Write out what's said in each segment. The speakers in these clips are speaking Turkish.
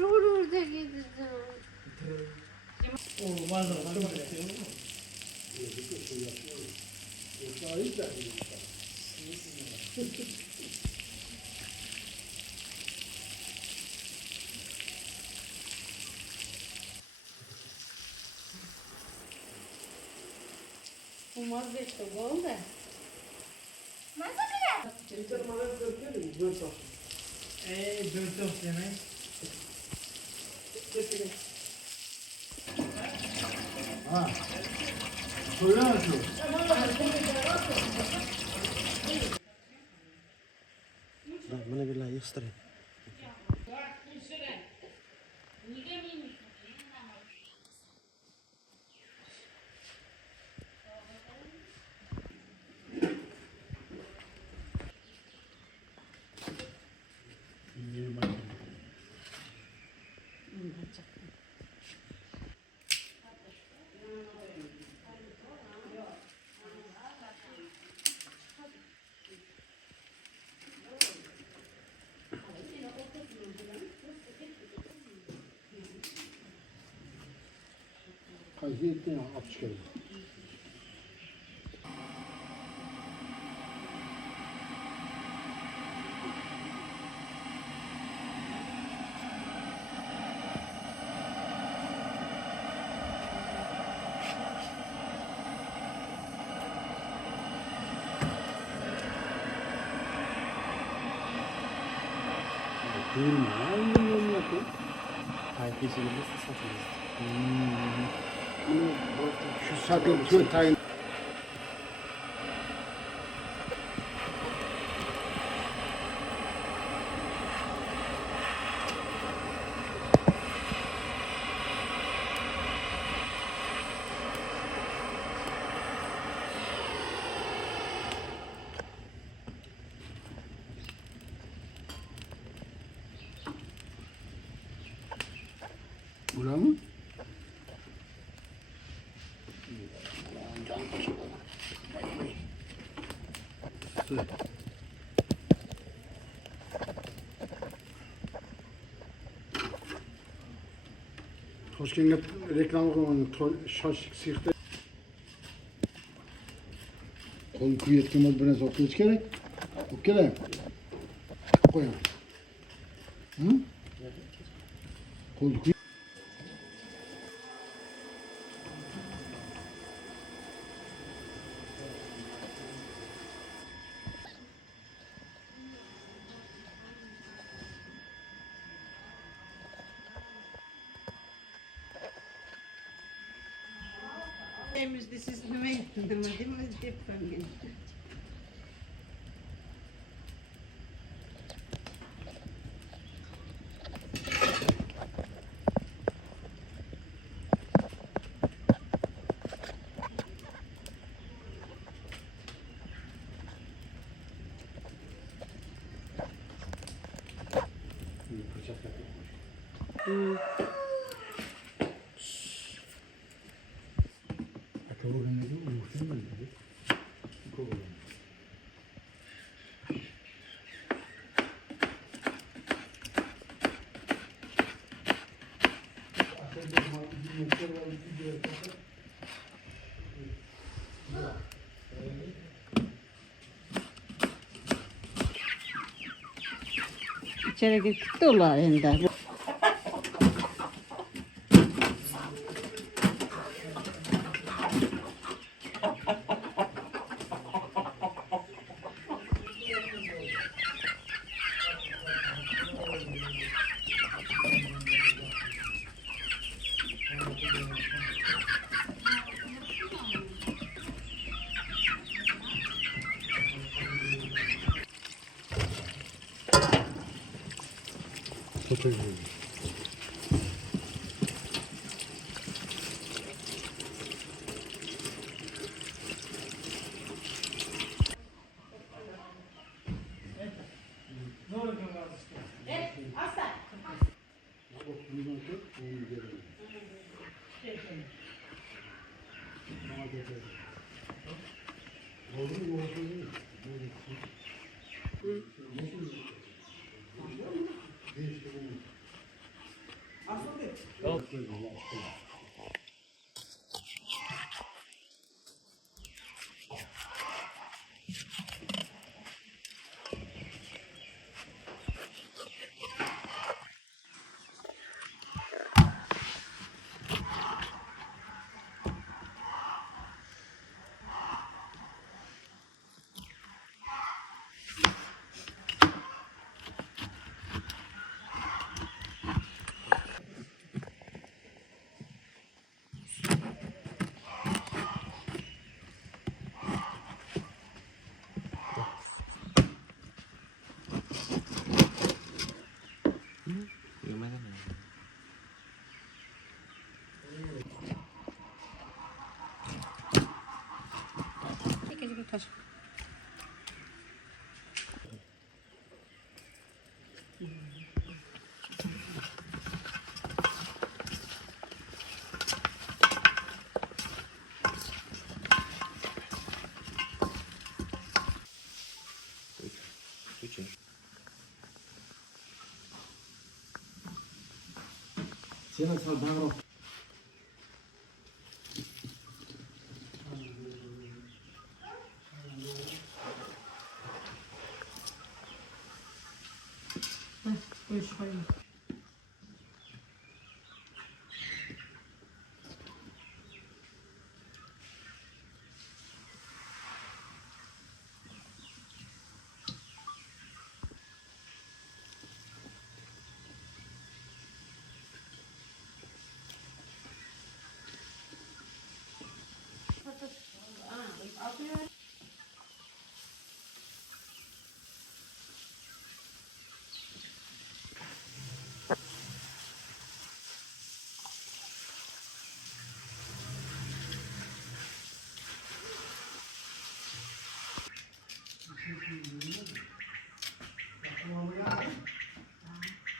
Şurada gideceğim. Olmaz mı? Olmaz işte bu oldu. Nasıl bile? Geçen bana dörtlerim, dört olsun. Dört olsun demek. Dörtlerim. Ha. Söyle nasıl? Bana bir layık ısırayım. Kaydı ettin ya, at çıkarım. Durma, aynı yolunu yapın. Hayır, geçebiliriz, satılırız. Şu sakın tayin. Bura mı? Toşken'e reklamı koymanın şaşlık sihte. Kol kuyetki mod biraz okuyuç gerek. Okuyalım. Koyalım. Hı? Kol kuyet. Temizdi siz nüme yıktırmadınız hep ben. İçeri gitti ola ender. Çok Yürümeden mi? Çekil taş. Üçün. Sen sal bağırma. Koy koyma.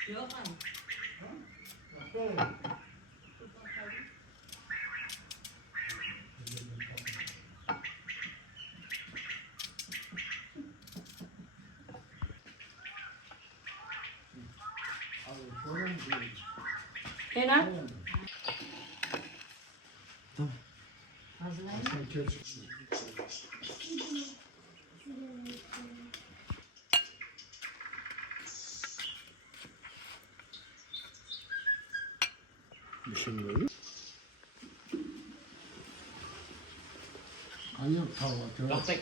Yok abi. Kenan. Tamam. Hazırlayın. Sen kes. Düşünmüyorum. Hayır, tava. Baktık.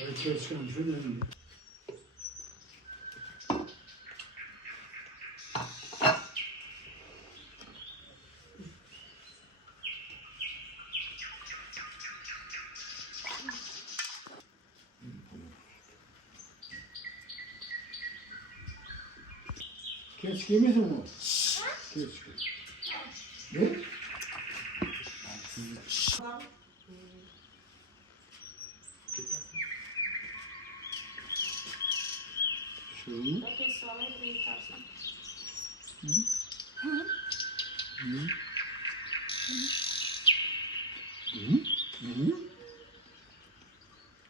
Ben keseceğim, şunu. Keç yemesin o. Keç. Ne? Şunu.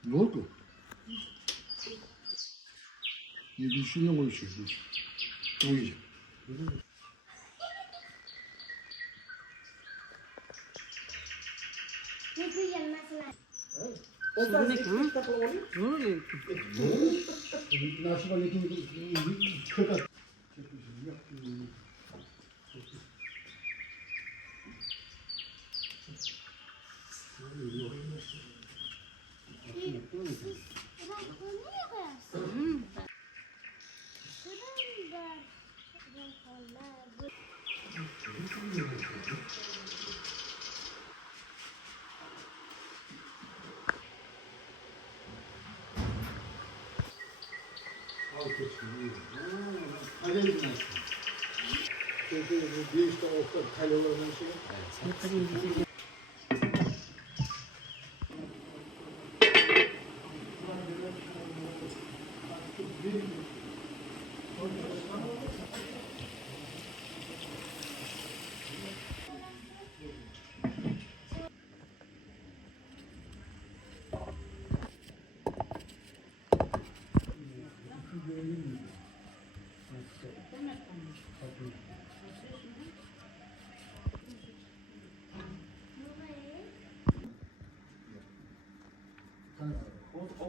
Ne oldu? Ne düşünüyorsun o işi? O işi. Ne diyeceğim mesela? Nasıl var lekin kırk at. Bak bunu niye koyarsın? Şuradan da renk Kale mi? Çünkü bir işte orta kale olan şey.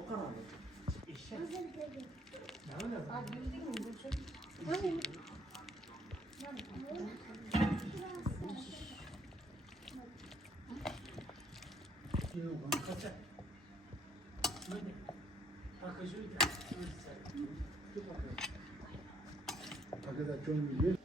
qaradi. Eshak. Nima qacha. Mana. Pakajuyda. Hakikaten kömür